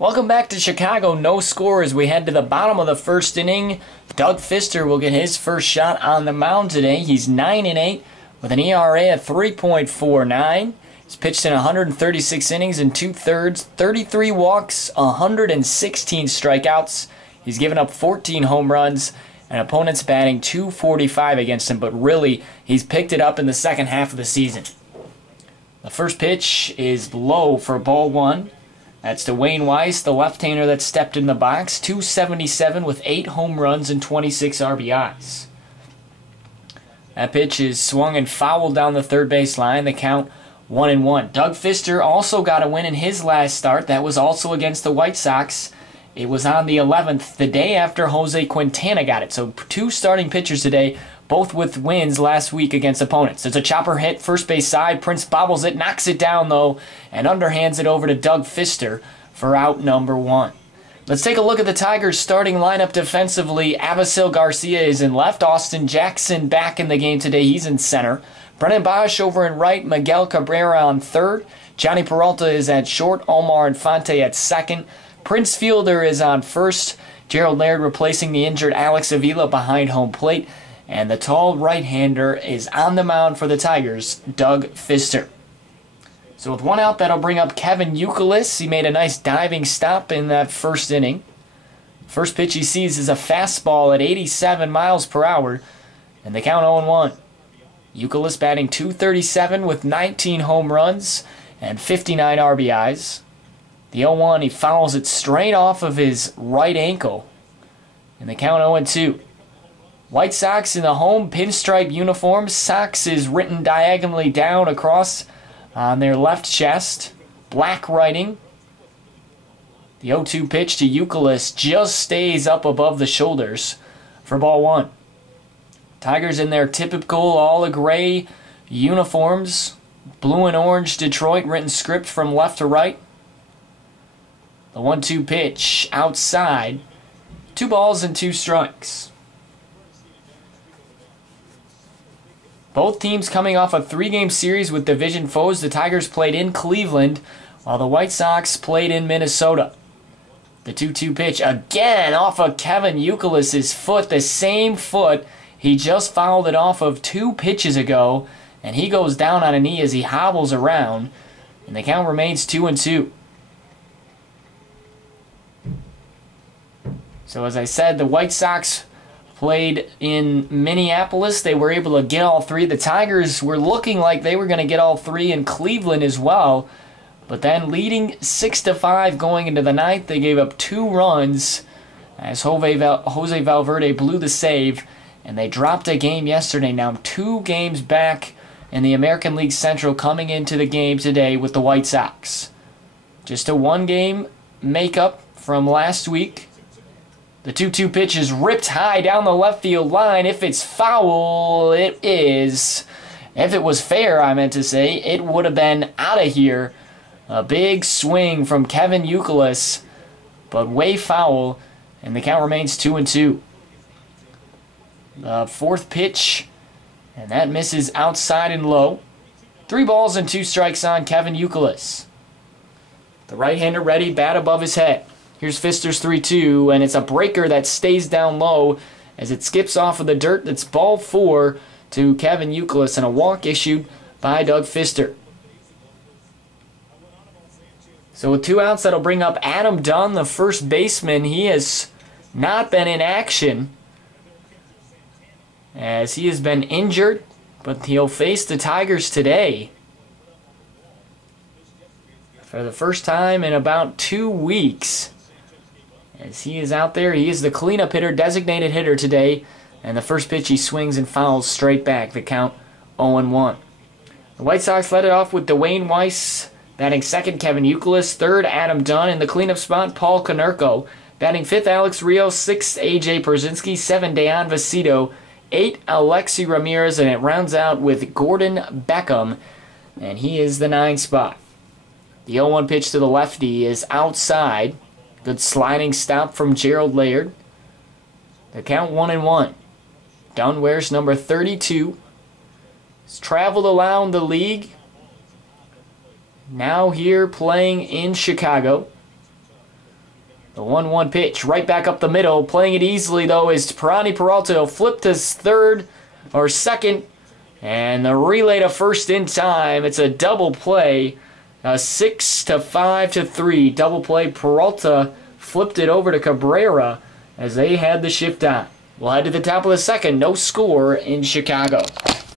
Welcome back to Chicago. No score as we head to the bottom of the first inning. Doug Fister will get his first shot on the mound today. He's 9-8 with an ERA of 3.49. He's pitched in 136 innings and 2/3, 33 walks, 116 strikeouts. He's given up 14 home runs, and opponents batting .245 against him, but really, he's picked it up in the second half of the season. The first pitch is low for ball one. That's to Wayne Weiss, the left-hander that stepped in the box. .277 with 8 home runs and 26 RBIs. That pitch is swung and fouled down the third base line. The count 1-1. Doug Fister also got a win in his last start. That was also against the White Sox. It was on the 11th, the day after Jose Quintana got it. So 2 starting pitchers today, both with wins last week against opponents. There's a chopper hit, first base side. Prince bobbles it, knocks it down though, and underhands it over to Doug Fister for out number 1. Let's take a look at the Tigers' starting lineup defensively. Avisail Garcia is in left. Austin Jackson back in the game today. He's in center. Brennan Bosch over in right. Miguel Cabrera on third. Johnny Peralta is at short. Omar Infante at second. Prince Fielder is on first. Gerald Laird replacing the injured Alex Avila behind home plate. And the tall right-hander is on the mound for the Tigers, Doug Fister. So with one out, that'll bring up Kevin Youkilis. He made a nice diving stop in that first inning. First pitch he sees is a fastball at 87 miles per hour, and the count 0-1. Youkilis batting .237 with 19 home runs and 59 RBIs. The 0-1, he fouls it straight off of his right ankle, and the count 0-2. White Sox in the home pinstripe uniforms. Sox is written diagonally down across on their left chest. Black writing. The 0-2 pitch to Youkilis just stays up above the shoulders for ball 1. Tigers in their typical all-gray uniforms. Blue and orange Detroit written script from left to right. The 1-2 pitch outside. 2 balls and 2 strikes. Both teams coming off a 3-game series with division foes. The Tigers played in Cleveland, while the White Sox played in Minnesota. The 2-2 pitch again off of Kevin Youkilis' foot, the same foot he just fouled it off of 2 pitches ago, and he goes down on a knee as he hobbles around, and the count remains 2-2. So as I said, the White Sox played in Minneapolis. They were able to get all 3. The Tigers were looking like they were going to get all 3 in Cleveland as well. But then leading 6-5 going into the 9th, they gave up 2 runs as Jose Valverde blew the save. And they dropped a game yesterday. Now 2 games back in the American League Central coming into the game today with the White Sox. Just a 1-game makeup from last week. The 2-2 pitch is ripped high down the left field line. If it's foul, it is. If it was fair, I meant to say, it would have been out of here. A big swing from Kevin Youkilis, but way foul, and the count remains 2-2. The 4th pitch, and that misses outside and low. 3 balls and 2 strikes on Kevin Youkilis. The right-hander ready, bat above his head. Here's Fister's 3-2, and it's a breaker that stays down low as it skips off of the dirt. That's ball 4 to Kevin Youkilis, and a walk issued by Doug Fister. So with 2 outs, that'll bring up Adam Dunn, the first baseman. He has not been in action as he has been injured, but he'll face the Tigers today for the first time in about 2 weeks. As he is out there, he is the cleanup hitter, designated hitter today. And the first pitch he swings and fouls straight back. The count 0-1. The White Sox led it off with Dwayne Weiss batting second, Kevin Youkilis. Third, Adam Dunn. In the cleanup spot, Paul Konerko. Batting fifth, Alex Rios. Sixth, A.J. Pierzynski. 7, Dayan Vecito. 8, Alexi Ramirez. And it rounds out with Gordon Beckham. And he is the 9 spot. The 0-1 pitch to the lefty is outside. Good sliding stop from Gerald Laird. The count 1-1. Dunn wears number 32. He's traveled around the league. Now here playing in Chicago. The 1-1 pitch right back up the middle. Playing it easily, though, is Perani Peralta. He'll flip to third or second. And the relay to first in time. It's a double play. 6-5-3. Double play. Peralta flipped it over to Cabrera as they had the shift on. We'll head to the top of the second. No score in Chicago.